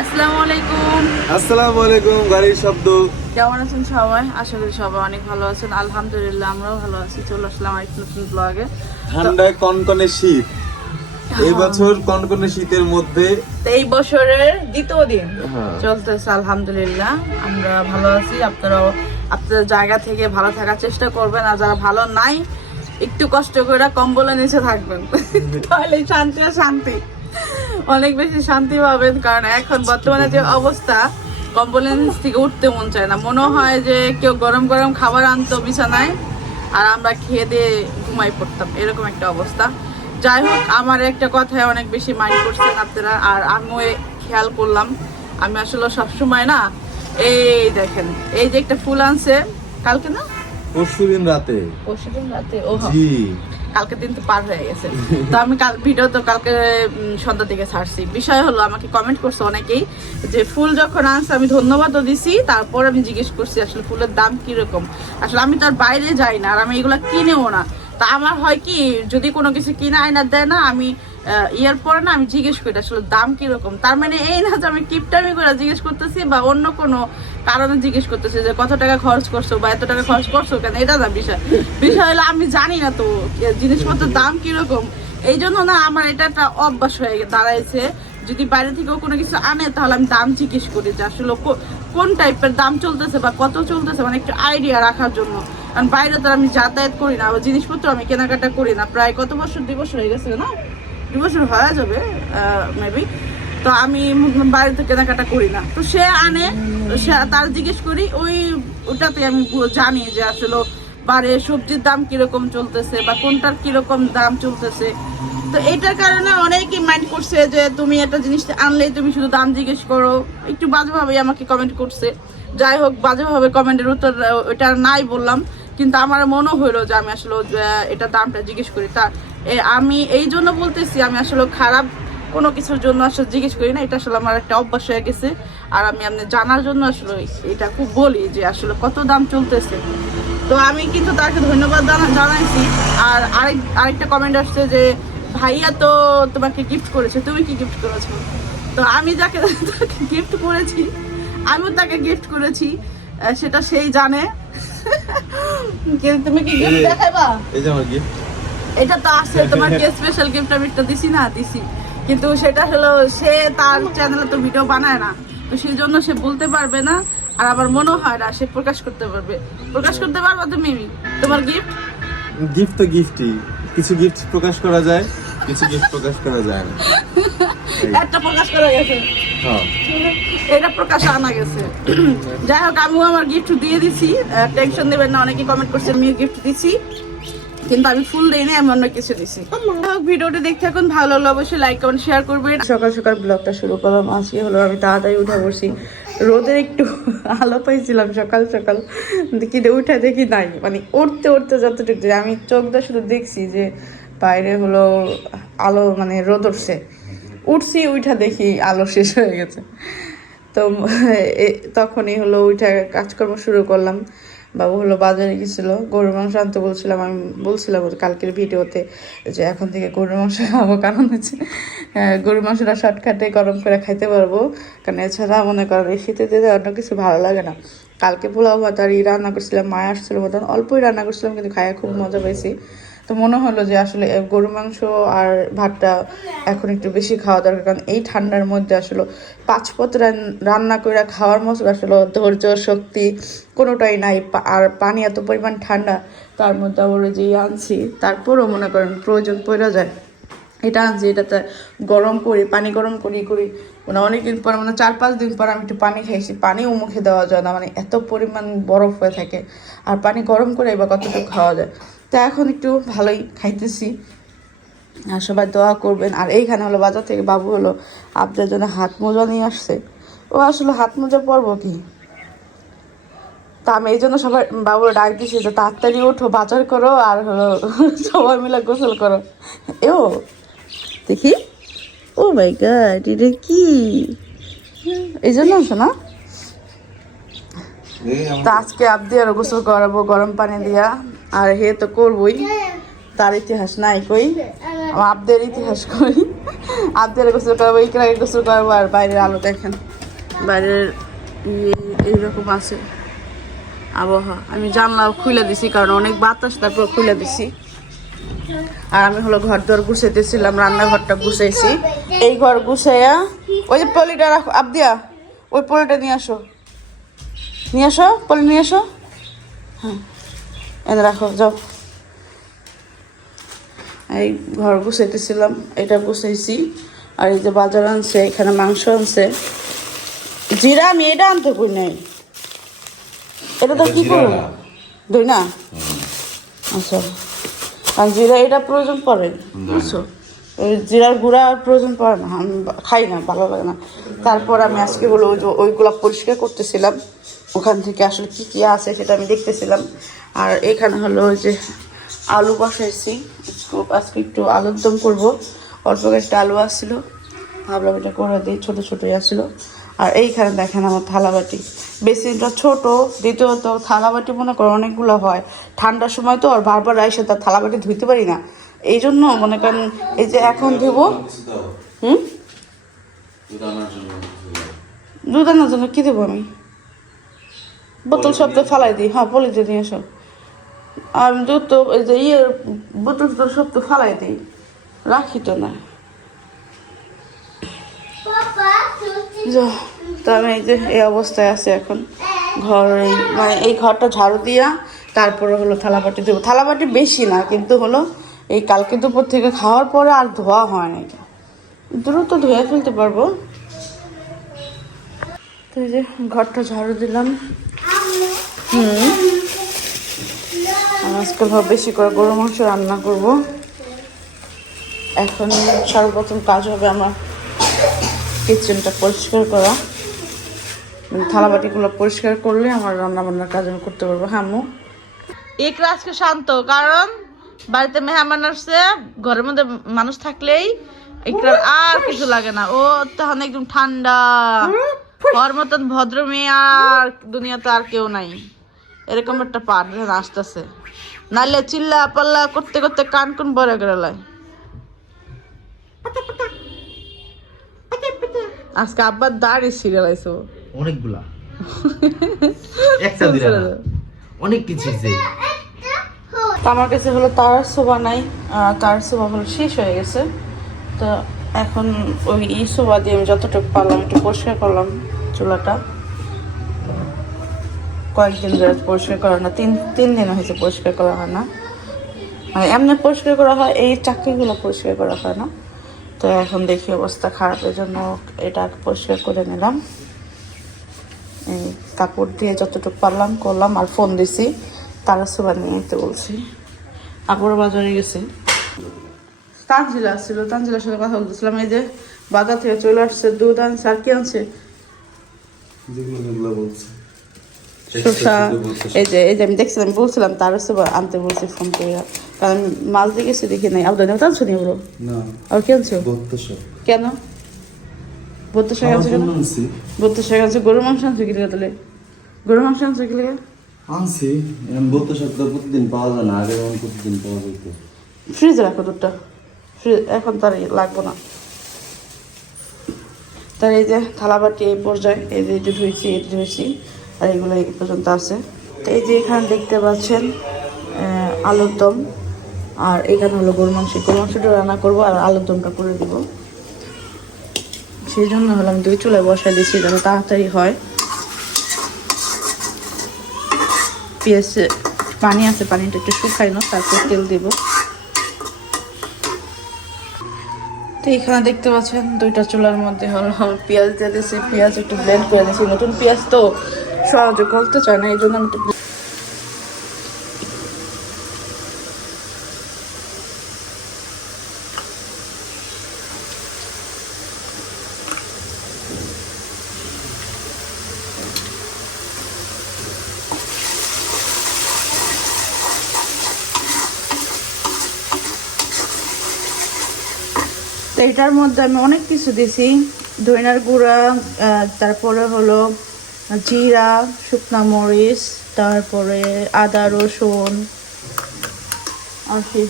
আসসালামু আলাইকুম। আসসালামু আলাইকুম। গাড়ির শব্দ। কেমন আছেন সবাই? আশা করি সবাই অনেক ভালো আছেন। আলহামদুলিল্লাহ আমরাও ভালো আছি। চলে আসলাম আরেকটা নতুন ব্লগে। ঠান্ডায় কনকনে শীত। এই বছর কনকনে শীতের মধ্যে এই বছরের দ্বিতীয় দিন হ্যাঁ। চলতেছে। আলহামদুলিল্লাহ আমরা ভালো আছি। আপনারাও আপনাদের জায়গা থেকে ভালো থাকার চেষ্টা করবেন, আর যারা ভালো নাই একটু কষ্ট করে কম্বলের নিচে থাকবেন, তাহলে শান্তি আর শান্তি, অনেক বেশি শান্তি পাবেন। কারণ এখন বর্তমানে যে অবস্থা, কম্বলের নিচ থেকে উঠতে মন চায় না। মনে হয় যে কেউ গরম গরম খাবার আনতো বিছানায় আর আমরা খেয়ে দিয়ে ঘুমাই পড়তাম, এরকম একটা অবস্থা। যাই হোক, আমার একটা কথায় অনেক বেশি মাইন্ড করছেন আপনারা, আর আমিও খেয়াল করলাম। আমি আসলে সবসময় না, এই দেখেন এই যে একটা ফুল আনছে কালকে, না পরশুদিন রাতে। পরশুদিন রাতে, ও জি, কালকে দিন তো পার হয়ে গেছে। তো আমি ভিডিও তো কালকে সন্ধ্যা থেকে ছাড়ছি। বিষয় হলো, আমাকে কমেন্ট করছে অনেকেই যে ফুল যখন আনছে আমি ধন্যবাদও দিছি, তারপর আমি জিজ্ঞেস করছি আসলে ফুলের দাম কিরকম। আসলে আমি তার বাইরে যাই না, আর আমি এগুলা কিনেও না। তা আমার হয় কি, যদি কোনো কিছু কিনে আয়না দেয় না, আমি ইয়ার পরে না আমি জিজ্ঞেস করি আসলে দাম কিরকম। তার মানে এই না যে আমি কিপটামি করে জিজ্ঞেস করতেছি বা অন্য কোনো কারণে জিজ্ঞেস করতেছি যে কত টাকা খরচ করছো বা এত টাকা খরচ করছো কেন, এটা না বিষয়। বিষয় হলো আমি জানি না তো জিনিসপত্রের দাম কিরকম। এই জন্য না আমার এটা একটা অভ্যাস হয়ে দাঁড়াইছে, যদি বাইরে থেকেও কোনো কিছু আনে তাহলে আমি দাম জিজ্ঞেস করি যে আসলে কোন টাইপের দাম চলতেছে বা কত চলতেছে, মানে একটু আইডিয়া রাখার জন্য। কারণ বাইরে তো আমি যাতায়াত করি না, আবার জিনিসপত্র আমি কেনাকাটা করি না। প্রায় কত বছর, 2 বছর হয়ে গেছে না, 2 বছর হয়ে যাবে মেবি। তো আমি বাইরে কেনাকাটা করি না। তো সে আনে, সে তার জিজ্ঞেস করি, ওটাতে আমি জানি যে আসলে বারে সবজির দাম কিরকম চলতেছে বা কোনটার কিরকম দাম চলতেছে। তো এটার কারণে অনেকেই মাইন্ড করছে যে তুমি একটা জিনিস আনলেই তুমি শুধু দাম জিজ্ঞেস করো, একটু বাজেভাবেই আমাকে কমেন্ট করছে। যাই হোক, বাজেভাবে কমেন্টের উত্তর ওটা নাই বললাম, কিন্তু আমার মনে হইলো যে আমি আসলে এটা দামটা জিজ্ঞেস করি। তা আমি এই জন্য বলতেছি, আমি আসলে খারাপ কোনো কিছুর জন্য আসলে জিজ্ঞেস করি না, এটা আসলে আমার একটা অভ্যাস হয়ে গেছে। আর আমি জানার জন্য আসলে এটা খুব বলি যে আসলে কত দাম চলতেছে। তো আমি কিন্তু তাকে ধন্যবাদ জানাইছি। আর আরেকটা কমেন্ট আসছে যে ভাইয়া তো তোমাকে গিফট করেছে, তুমি কি গিফট করেছো? তো আমি যাকে গিফট করেছি, আমিও তাকে গিফট করেছি, সেটা সেই জানে। তুমি কি গিফট দেখাইবা? এই যে আমার গিফট। এটা তো আছে, তোমার কি স্পেশাল গিফট আমি একটা দিছি না? দিছি, কিন্তু সেটা হলো সে তার চ্যানেলে তো ভিডিও বানায় না, তো সেই জন্য সে বলতে পারবে না। আর আমার মনে হয় না সে প্রকাশ করতে পারবে। প্রকাশ করতে পারবা তুমি তোমার গিফট? গিফট তো গিফটই, কিছু গিফট প্রকাশ করা যায়, কিছু গিফট প্রকাশ করা যায় না। একটা প্রকাশ করা গেছে, হ্যাঁ, এটা প্রকাশে আনা গেছে। যাই হোক, আমিও আমার গিফট দিয়ে দিছি, টেনশন নেবেন না। অনেকে কমেন্ট করছে আমি গিফট দিছি, কিন্তু আমি ফুল দেই না, আমি অন্য কিছু দিছি। ভিডিওটি দেখতে এখন ভালো লাগলে অবশ্যই লাইক কমেন্ট শেয়ার করবেন। সকাল সকাল ব্লগটা শুরু করলাম। আজকে হলো আমি তাড়াতাড়ি উঠে পড়ছি, রোদের একটু আলো পাইছিলাম সকাল সকাল, কিন্তু উঠে দেখি নাই, মানে উঠতে উঠতে যতটুকু আমি চোখটা শুধু দেখছি যে বাইরে হলো আলো, মানে রোদ উঠছে। উঠছি, উঠা দেখি আলো শেষ হয়ে গেছে। তো তখনই হলো উঠে কাজকর্ম শুরু করলাম। বাবু হলো বাজারে গেছিলো, গরুর মাংস আনতে বলছিলাম। আমি বলছিলাম কালকের ভিডিওতে যে এখন থেকে গরুর মাংস খাবো, কারণ হচ্ছে গরুর মাংসটা শর্টকাটে গরম করে খাইতে পারবো। কারণ এছাড়া মনে করেন এই শীতের দিনে অন্য কিছু ভালো লাগে না। কালকে পোলাও ভাত আর রান্না করছিলাম, মায় আসছিল মতন অল্পই রান্না করছিলাম, কিন্তু খাইয়া খুব মজা পাইছি। তো মনে হলো যে আসলে গরু মাংস আর ভাতটা এখন একটু বেশি খাওয়া দরকার, কারণ এই ঠান্ডার মধ্যে আসলে 5 পদ রান্না করে খাওয়ার মতো আসলে ধৈর্য শক্তি কোনোটাই নাই। আর পানি এত পরিমাণ ঠান্ডা, তার মধ্যে আবার যে আনছি, তারপরও মনে করেন প্রয়োজন পড়ে যায়। এটা আনছি, এটাতে গরম করি, পানি গরম করি মানে অনেকদিন পর, মানে 4-5 দিন পর আমি একটু পানি খাইছি। পানিও মুখে দেওয়া যায় না, মানে এত পরিমাণ বরফ হয়ে থাকে। আর পানি গরম করে বা কতটুকু খাওয়া যায়। তা এখন একটু ভালোই খাইতেছি। আর সবাই দোয়া করবেন। আর এইখানে হলো বাজার থেকে বাবু হলো আপনার জন্য হাত মোজা নিয়ে আসছে। ও আসলে হাত মোজা পরবো কি, তা আমি এই জন্য সবাই বাবুর ডাক দিছি যে তাড়াতাড়ি ওঠো, বাজার করো, আর হলো সবাই মিলে গোসল করো। এও দেখি, ও মাই গড, এটা কি? এই জন্য আছে না? তো আজকে আপনি আরো গোসল করাবো গরম পানি দিয়া, আর হে তো করবোই। তার ইতিহাস নাই কই, আমার আব্দের ইতিহাস কই। আব্দের গোসল করবো, ইকরাকে গোসল করবো, আর বাইরের আলো দেখেন, বাইরের এইরকম আছে আবহাওয়া। আমি জানলা খুলে দিছি কারণ অনেক বাতাস, তারপর খুলে দিছি। আর আমি হলো ঘর দর গুছাইতেছিলাম, রান্নাঘরটা গুছাইছি। এই ঘর গুছাইয়া ওই যে পলিটা রাখো আবদিয়া, ওই পলিটা নিয়ে আসো, নিয়ে আসো, পলি নিয়ে আসো। হ্যাঁ এনে রাখো, যাও। এই ঘর গুছাইতেছিলাম, এটা গুছাইছি। আর এই যে বাজার আনছে, এখানে মাংস আনছে। জিরা আমি এটা আনতে কই নাই, এটা তো কি করবো, দই না। আচ্ছা, আর জিরা এটা প্রয়োজন পড়ে, বুঝছো, ওই জিরার গুঁড়া প্রয়োজন পড়ে না, আমি খাই না, ভালো লাগে না। তারপর আমি আজকে হলো ওইগুলো পরিষ্কার করতেছিলাম, ওখান থেকে আসলে কি কি আছে সেটা আমি দেখতেছিলাম। আর এখানে হলো ওই যে আলু বসাইছি, আজকে একটু আলুর দম করবো। অল্প একটা আলু আসছিল, ভাবলাম এটা করে দিই, ছোটো ছোটোই আসছিলো। আর এইখানে দেখেন আমার থালাবাটি, বেসিনটা ছোট, দ্বিতীয়ত থালাবাটি মনে করো অনেকগুলো হয়, ঠান্ডার সময় তো আর বারবার এসে তার থালাবাটি ধুইতে পারি না। এই জন্য মনে করেন এই যে এখন ধুবো। দুধ আনার জন্য কি দেবো আমি, বোতল সব তো ফালাই দিই। হ্যাঁ পলিতে নিয়ে এসো। আর দুধ তো এই যে বোতল তো সব তো ফালাই দিই, রাখি তো না। তো আমি এই যে এই অবস্থায় আছে এখন। ঘর এই মানে এই ঘরটা ঝাড়ু দিয়া তারপরে হলো থালাবাটি দেবো। থালাবাটি বেশি না, কিন্তু হলো এই কালকে দুপুর থেকে খাওয়ার পরে আর ধোয়া হয় না, এটা দ্রুত ধুয়ে ফেলতে পারবো। তো এই যে ঘরটা ঝাড়ু দিলাম। আজকাল বেশি করে গরু মাংস রান্না করব। এখন সর্বপ্রথম কাজ হবে আমার কিচেনটা পরিষ্কার করা, থালাবাটিগুলো পরিষ্কার করলে আমার রান্না বান্নার কাজ আমি করতে পারবো। হামু ইকরা আজকে শান্ত, কারণ বাড়িতে মেহমান আসছে, ঘরের মধ্যে মানুষ থাকলেই ইকরার আর কিছু লাগে না, ও তখন একদম ঠান্ডা, ওর মতন ভদ্র মেয়ে আর দুনিয়াতে আর কেউ নাই। এরকম একটা পাট আসতেছে, নাহলে চিল্লা পাল্লা করতে করতে কান কোন বড় করে লাই। আজকে আব্বার দাড়ি সিরিয়াল আইছো অনেকগুলা, একটা দিলা না, অনেক কিছু আছে। আমার কাছে হলো তার সোফা নাই, তার সোফা হলো শেষ হয়ে গেছে। তো এখন ওই সোফা দিয়ে আমি যতটুকু পারলাম একটু পরিষ্কার করলাম চুলাটা। কয়েকদিন ধরে পরিষ্কার করা না, তিন দিন হয়েছে পরিষ্কার করা হয় না, মানে এমনি পরিষ্কার করা হয়, এই চাকরিগুলো পরিষ্কার করা হয় না। তো এখন দেখি অবস্থা খারাপের জন্য এটা পরিষ্কার করে নিলাম। এই কাপড় দিয়ে যতটুকু পারলাম করলাম, আর ফোন দিছি তারা সোফা নিয়ে যেতে বলছি। আপুর বাজারে গেছে, তানজিলা আসছিল, তানজিলার সাথে কথা বলতেছিলাম। এই যে বাজার থেকে চলে আসছে, দুধ আনছে, আর কি আনছে, শসা। এই যে আমি দেখছিলাম, বলছিলাম তার আনতে বলছি ফোন করে, কারণ মাছ দিয়ে গেছে দেখি নাই। আবদানি আনছো নি বলো আর কি আনছো, কেন 32 টাকা আনছো, কেন 32 টাকা আনছো? গরুর মাংস আনছো কি লিখে, তাহলে গরুর মাংস আনছো কি লিখে? আনছি 32 টাকা প্রতিদিন পাওয়া যায় না, আগে প্রতিদিন পাওয়া যেত। ফ্রিজে রাখো দুধটা, ফ্রিজ এখন তার লাগবো না। তার এই যে থালাবাটি এই পর্যায়ে, এই যে এটা ধুয়েছি, এটা ধুয়েছি, আর এগুলো এই পর্যন্ত আছে। তো এই যে এখানে দেখতে পাচ্ছেন আলুর দম, আর এখানে হলো গরু মাংসটা রান্না করবো, আর আলুর দমটা করে দিব। সেই জন্য হলো আমি 2 চুলায় বসাই দিচ্ছি যেন তাড়াতাড়ি হয়। পেঁয়াজ পানি আছে, পানিটা একটু শুকাই না, তারপর তেল দিব। তো এখানে দেখতে পাচ্ছেন 2টা চুলার মধ্যে হলো পেঁয়াজ দিয়ে দিয়েছি, পেঁয়াজ একটু ব্লেন্ড করে দিয়েছি। নতুন পেঁয়াজ তো সহজে গলতে চায় না, এই জন্য আমি একটু এটার মধ্যে আমি অনেক কিছু দিছি, ধনিয়ার গুঁড়া, তারপরে হলো জিরা, শুকনা মরিচ, তারপরে আদা রসুন, আর কি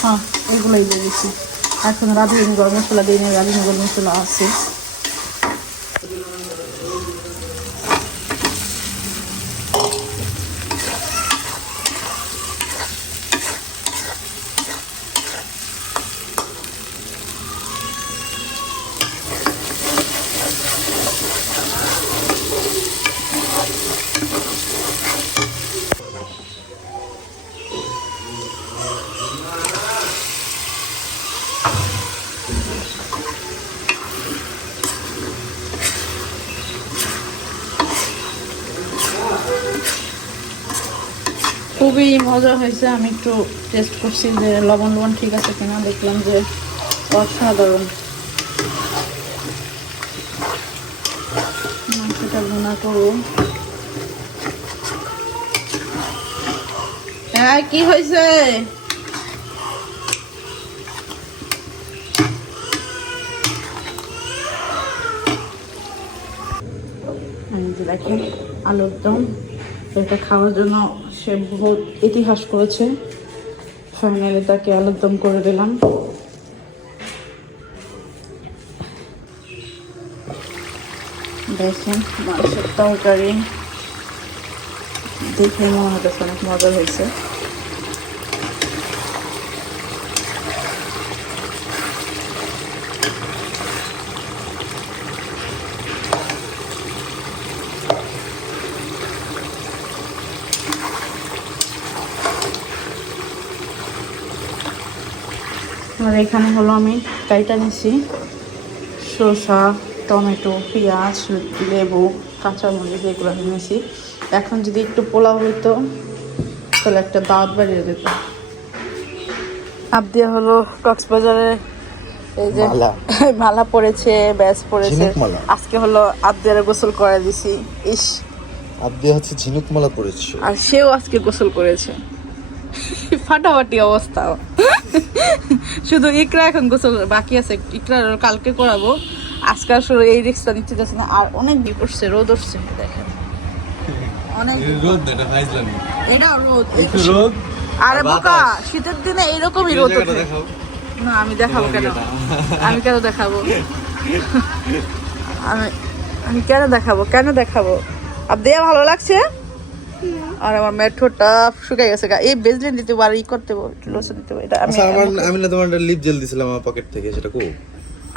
হ্যাঁ এগুলোই দিয়ে দিচ্ছি। এখন রাঁধুনি গরম মশলা দিই না, রাঁধুনি গরম মশলা আছে। খুবই মজা হয়েছে। আমি একটু টেস্ট করছি যে লবণ লবণ ঠিক আছে কিনা, দেখলাম যে অসাধারণ। মাংসটা ভুনা করবো। হ্যাঁ কি হয়েছে? দেখেন আলুর দম, এটা খাওয়ার জন্য সে বহুত ইতিহাস করেছে। ফাইনালি তাকে আলুর দম করে দিলাম। দেখেন মাংসের তরকারি দেখে মনে হচ্ছে অনেক মজা হয়েছে। আর এখানে হলো আমি কাইটা নিছি শসা, টমেটো, পেঁয়াজ, লেবু, কাঁচামরিচ এগুলো নিয়েছি। এখন যদি একটু পোলাও হইতো তাহলে একটা দাওয়াত বাড়িয়ে দিত। আবদিয়া হলো কক্সবাজারে এই যে মালা পড়েছে, ব্যাস পড়েছে। আজকে হলো আবদিয়ারে গোসল করে দিছি। ইস, আবদিয়া হচ্ছে ঝিনুক মালা পড়েছে, আর সেও আজকে গোসল করেছে। ফাটাফাটি অবস্থা। শুধু ইকরা এখন গোসল বাকি আছে, ইকরা কালকে করাবো। আজকে আসলে এই রিক্সটা নিতে যাচ্ছে না। আর অনেক বি করছে, রোদ উঠছে দেখেন, অনেক রোদ এটা ফাইজলামি, এটা রোদ একটু রোদ। আরে বোকা, শীতের দিনে এইরকমই রোদ ওঠে। না আমি দেখাবো কেন, আমি কেন দেখাবো, আমি কেন দেখাবো। আবদিয়া ভালো লাগছে? আর আমার মেয়ের ঠোঁটটা শুকিয়ে গেছে। এই বেজলিন দিতে পারি, ই করতে পারবো, লোশন দিতে পারবো। এটা আমি না তোমার লিপ জেল দিছিলাম আমার পকেট থেকে, সেটা কো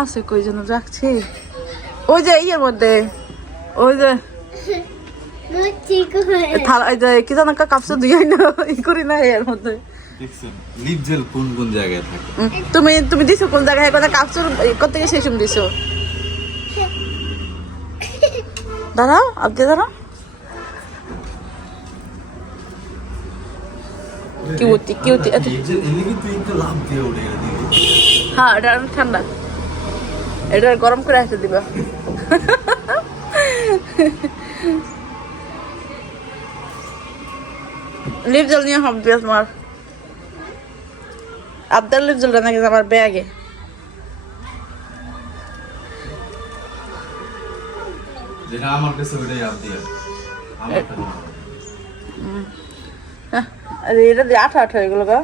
আছে কই যেন রাখছি। ওই যে ইয়ের মধ্যে, ওই যে কি জানো কাপসে ধুই না, ই করি না এর মধ্যে। লিপ জেল কোন কোন জায়গায় থাকে? তুমি দিছো কোন জায়গায়? কথা কাপসুর কত থেকে শেষম দিছো? দাঁড়াও আপনি দাঁড়াও। কিউটি হ্যাঁ, এটা ঠান্ডা, এটা গরম করে আসতে দিবা। লিপ জল নিয়ে হবে তোমার। আবদার লিপ জলটা নাকি আমার ব্যাগে। যেটা আমার কাছে ওইটাই আবদিয়া, আমারটা না। আরে এটা দিয়ে আঠা আঠা এগুলো গা।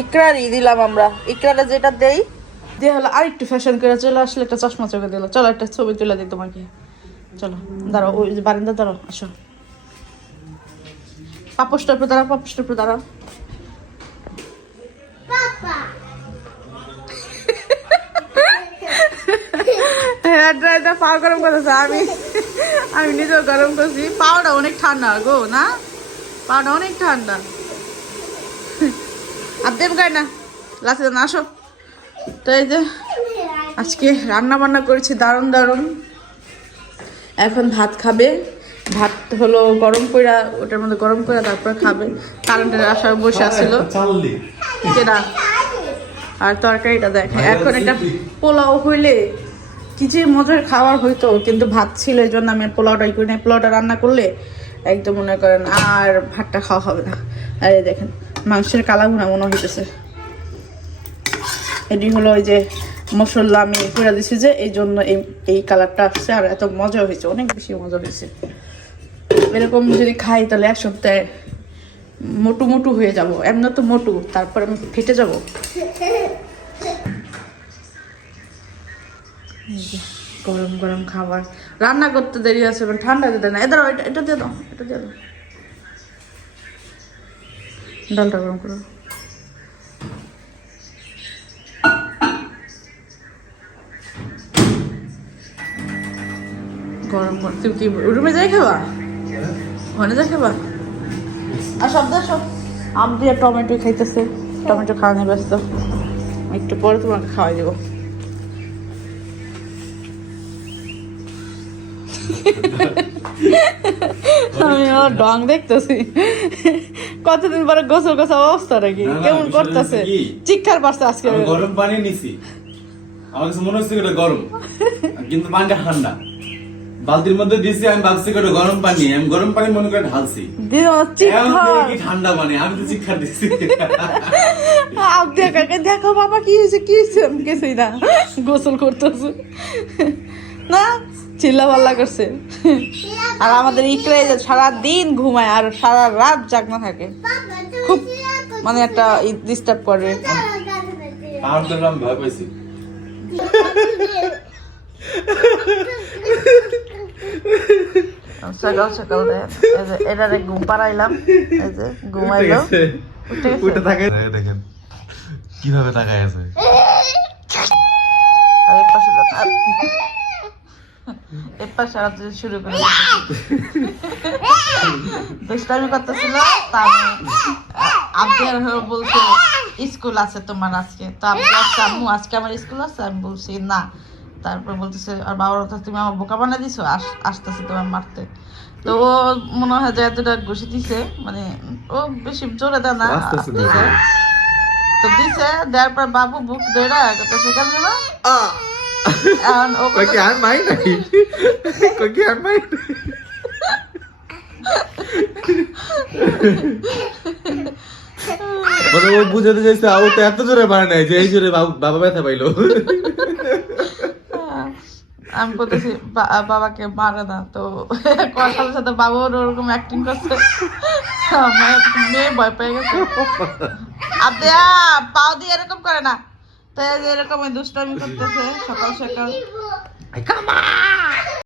ইকরারই দিলাম আমরা, ইকরারে যেটা দেই দিয়ে হলো আর একটু ফ্যাশন করে চলে আসলে একটা চশমা চোখে দিল। চলো একটা ছবি তুলে দিই তোমাকে। চলো দাঁড়াও, ওই যে বারান্দা দাঁড়াও, আসো। পাপোশটার উপর দাঁড়াও, পাপোশটার উপর দাঁড়াও। এটা পাও গরম করেছে, আমি নিজেও গরম করছি। পাওটা অনেক ঠান্ডা গো, না পাওটা অনেক ঠান্ডা। আর দেব গায় না লাসে না, আসো। তো এই যে আজকে রান্না বান্না করেছি দারুণ দারুণ। এখন ভাত খাবে। ভাত হলো গরম করে, ওটার মধ্যে গরম করে তারপরে খাবে। কারেন্টের আশায় বসে আসছিল কেনা। আর তরকারিটা দেখে এখন একটা পোলাও হইলে কি যে মজার খাবার হইতো, কিন্তু ভাত ছিল এই জন্য আমি পোলাওটাই করি না। পোলাওটা রান্না করলে একদম মনে করেন আর ভাতটা খাওয়া হবে না। আর এই দেখেন মাংসের কালা ভুনা মনে হইতেছে। এটি হলো ওই যে মশলা আমি করে দিছি যে, এই জন্য এই কালারটা আসছে। আর এত মজা হয়েছে, অনেক বেশি মজা হয়েছে। এরকম যদি খাই তাহলে এক সপ্তাহে মোটু মোটু হয়ে যাব, এমনি তো মোটু, তারপর আমি ফেটে যাব। গরম গরম খাবার রান্না করতে দেরি আছে, ঠান্ডা দিতে না। এদের এটা দিয়ে দাও, এটা দিয়ে দাও, ডালটা গরম করো। গরম গরম তুমি কি রুমে যাই খাবা? ওখানে যাই খাবা? আর সব আম দিয়ে টমেটো খাইতেছে, টমেটো খাওয়া নিয়ে ব্যস্ত। একটু পরে তোমাকে খাওয়াই দেবো। আমি আমার ডং দেখতেছি, কতদিন পরে গোসল গোসল অবস্থা নাকি কেমন করতেছে, চিৎকার পারছে আজকে। গরম পানি নিছি, আমার কাছে মনে হচ্ছে এটা গরম, কিন্তু পানিটা ঠান্ডা। বালতির মধ্যে দিয়েছি, আমি ভাবছি এটা গরম পানি, আমি গরম পানি মনে করে ঢালছি, কি ঠান্ডা পানি, আমি তো চিৎকার দিচ্ছি। দেখো বাবা কি হয়েছে, কি হয়েছে? আমি কিছুই না, গোসল করতেছে না, চিল্লা পাল্লা করছে। আর আমাদের ইকরে সারাদিন ঘুমায় আর সারা রাত জাগনা থাকে, খুব মানে একটা ডিস্টার্ব করে। ভয় পাইছি। সকাল সকাল এটা ঘুম পাড়াইলাম, এই যে ঘুমাইলো, উঠে গেছে। দেখেন কিভাবে তাকায় আছে। আর এর পাশে আর শুরু করে দুষ্টামি করতেছিল। তা আব্দুল বলছে স্কুল আছে তোমার আজকে, তো আম্মু আজকে আমার স্কুল আছে, আমি বলছি না। তারপর বলতেছে আর বাবার কথা, তুমি আমার বোকা বানিয়ে দিছো, আসতেছে তোমার মারতে। তো ও মনে হয় যে এতটা ঘুষি দিছে, মানে ও বেশি জোরে দেয় না, তো দিছে। দেওয়ার পর বাবু বুক ধরে সেখান না ও বুঝাতে চাইছে ও তো এত জোরে মারে নাই যে এই জোরে বাবা ব্যথা পাইলো। আমি বলতেছি বাবাকে মারে না, তো কথার সাথে বাবা ওরকম অ্যাক্টিং করছে, মেয়ে ভয় পেয়ে গেছে। আব্দুয়া পাও দিয়ে এরকম করে না, তো এরকম দুষ্টামি করতেছে সকাল সকাল।